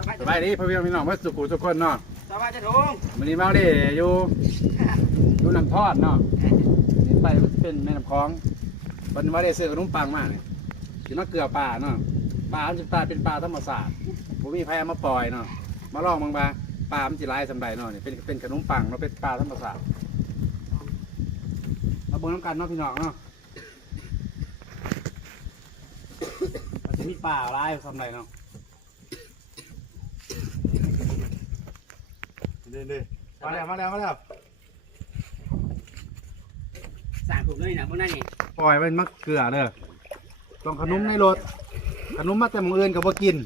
สบายสบายดีพ่อพี่พี่น้องมาสุขุทุกคนเนาะสบายจะทงวันนี้มาดิอยู่อยู่น้ำทอดเนาะนี่ไปมันเป็นแม่น้ำคลองวันนี้มาได้ซื้อขนมปังมากเลยกินมะเกลือปลาเนาะปลามันจะปลาเป็นปลาธรรมศาสตร์ผมมีใครเอามาปล่อยเนาะมาลองบางบาปลามันจะลายสำใดเนาะนี่เป็นเป็นขนมปังเนาะเป็นปลาธรรมศาสตร์มาเบิ่งน้ำกันเนาะพี่น้องเนาะมันจะมีปลาลายสำใดเนาะ เด้ๆมาแล้วมาแล้วมาแล้วสั่งถูกเลยนะพวกนั้นนี่ปล่อยเป็นมะเกลือเด้อต้องขนมในรถ ขนมมาแต่หมืออื่นกับว่ากิน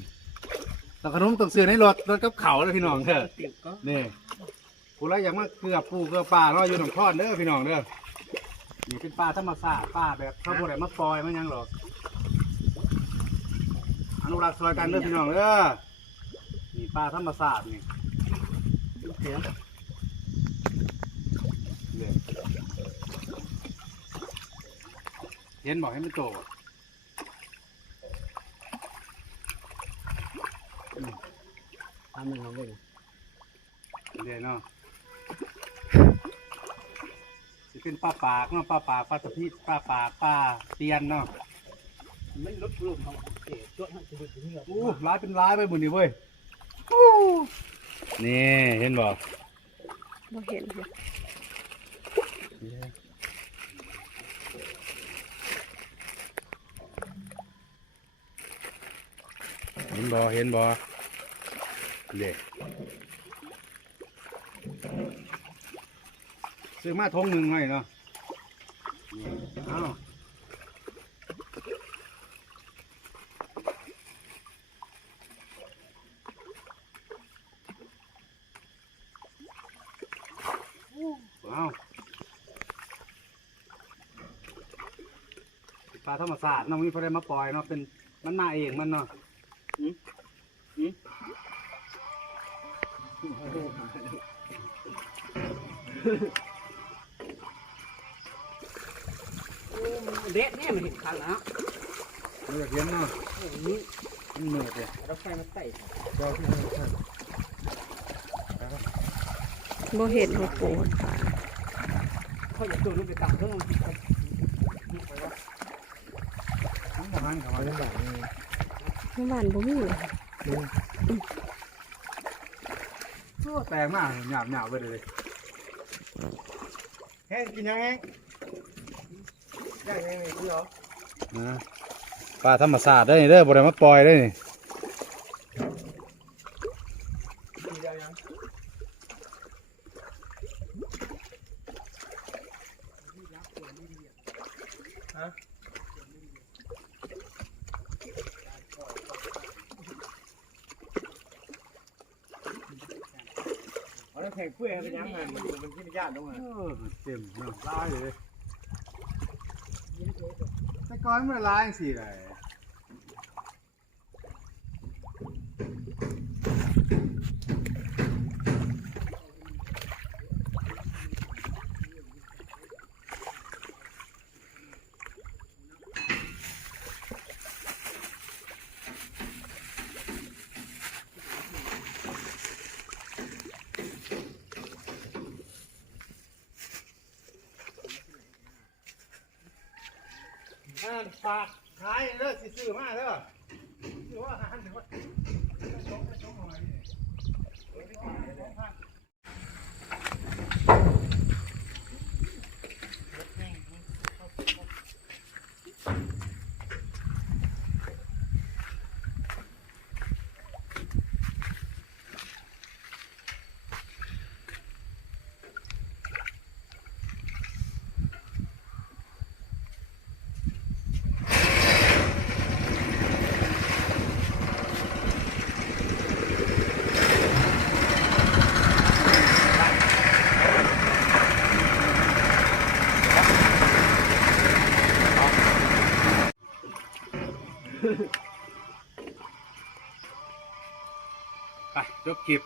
ต้องขนมต้องซื้อในรถรถกับเขาเด้อพี่น้องเด้อติวก็นี่ผู้ไรอยากมาเกลือปูเกลือปลาเนาะอยู่หนองทอดเด้อพี่น้องเด้อนี่เป็นปลาธรรมชาติปลาแบบเขาบ่ได้มาปล่อยมันหยังหรอกอนุรักษ์ซอยกันเด้อพี่น้องเด้อนี่ปลาธรรมชาตินี่ เสียงเนี่ยเห็นบอกให้มันโตอะทำหนึ่งลงเลยเดี๋ยวเนาะสิเป็นปลาปากเนาะปลาปากปลาตะพีปลาปากปลาเตียนเนาะไม่ลดรวมของเก๋จ้วมันจะดูถึงเหงื่ออู้ร้ายเป็นร้ายไปหมดนี่เว้ยอู้ นี่เห็นบอกบ่เห็นค่ะเห็นบอเห็นบอเด็กซื้อมาทงหนึ่งไว้เนาะเอ้าว้าว ปลาธรรมศาสตร์เนาะมีพอได้มาปล่อยเนาะเป็นมันมาเองมันเนาะเด็ดเนี่ยมันเห็นคันแล้วมันจะเห็นเนาะนี่มันเหนื่อยเลยเราไฟมาใส่บ่เห็นหัวปูดค่ะเขาจะตัวลูกไปต่างเครื่องมันบ่หั นเข้ามาเลยเมื่อวานบ่มีเลยค่ะโอ้แตกมากหยาบหยาบไปเลยแห้งกินยังแห้งได้ยังไงพี่เหรอนะปลาธรรมศาสตร์ได้เด้อบ่ได้มาปล่อยได้นี่กินได้ยัง เอาน้ำ แข็งเพื่อยเป็นยังไงมันเป็นที่ญาติลงเออเต็มเนาะลายเลยแต่ก่อนมันลายจังซี่ไร อ่าฝากขายเลิกสิซื้อมาเด้อซื้อว่าหันถึงว่าจ้องพัก ไปยกขีบ